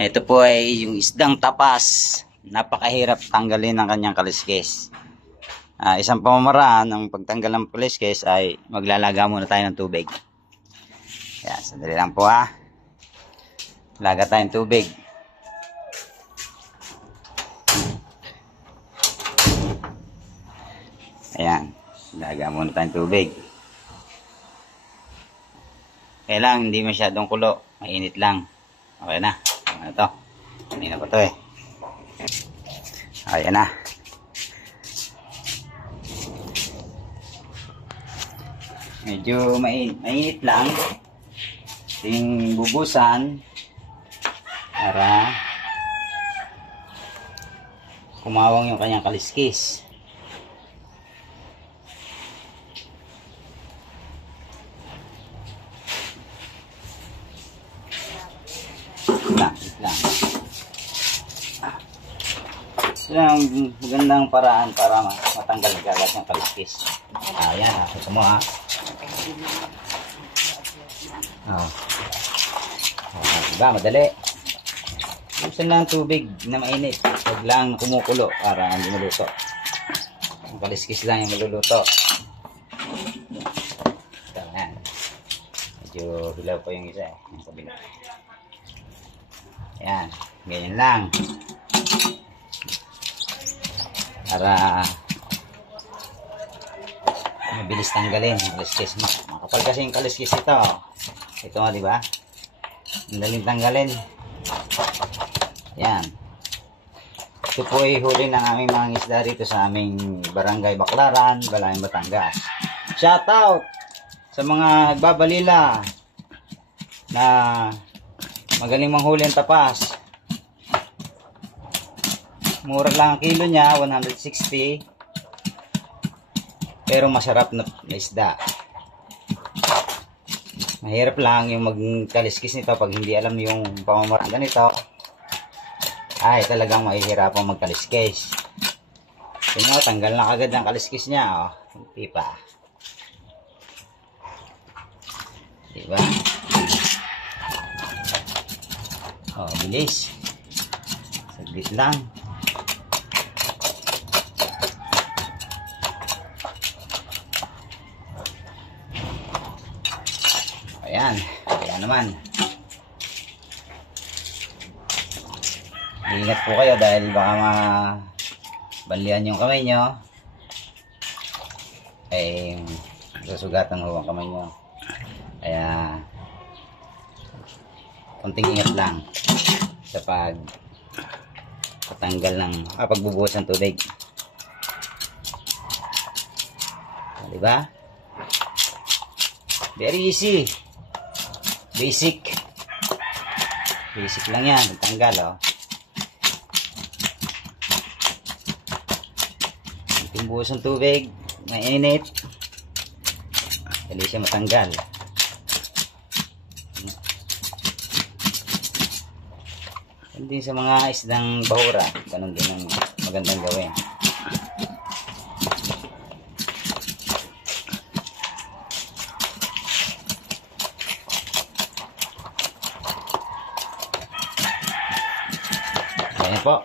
Ito po ay yung isdang tapas. Napakahirap tanggalin ang kanyang kaliskis. Isang pamamaraan ng pagtanggal ng kaliskis ay maglalaga muna tayo ng tubig. Yan, sandali lang po ha. Laga tayong tubig. Ayan, laga muna tayong tubig. Kailangan hindi masyadong kulo, mainit lang. Okay na. Ano to? Hindi na pa to eh. Ayan na. Medyo mainit lang. Ting bubusan para kumawang yung kanyang kaliskis. Lang. Ito ang magandang paraan para matanggal agad yung kaliskis. Ayan, ito mo ha. Diba, madali. Usan lang tubig na mainit. Huwag lang kumukulo para hindi maluto. Ang kaliskis lang yung maluluto. Ito, yan. Medyo hilaw pa yung isa eh. Yung kabila. Yan, ganyan lang. Para mabilis tanggalin ang kaliskis mo. Makapal kasi yung kaliskis ito. Ito nga, di ba? Madaling tanggalin. Yan. Ito po ay huli ng aming mga isda rito sa aming barangay Baclaran, Balayang, Batangas. Shout out sa mga nagbabalila na magaling manghuli ang tapas. Mura lang ang kilo niya, 160. Pero masarap na isda. Mahirap lang yung magkaliskis nito pag hindi alam yung pamamaraan ganito. Ay, talagang mahihirapang magkaliskis. Tingnan, tanggal na agad ang kaliskis niya. Oh. Hindi pa. Diba? Oh, bilis. Saglit lang. Ayan, ayan naman. Ingat po kayo dahil baka mabalian yung kamay nyo. Eh, susugatan ho ang kamay nyo. Kaya, konting ingat lang sa patanggal ng pagbubuhos ng tubig. Diba? Very easy. Basic lang yan, tanggal oh. Buhos ng tubig, mainit, dali siya matanggal. Hindi sa mga isdang bahura, ganun din ang magandang gawin. Ayan po.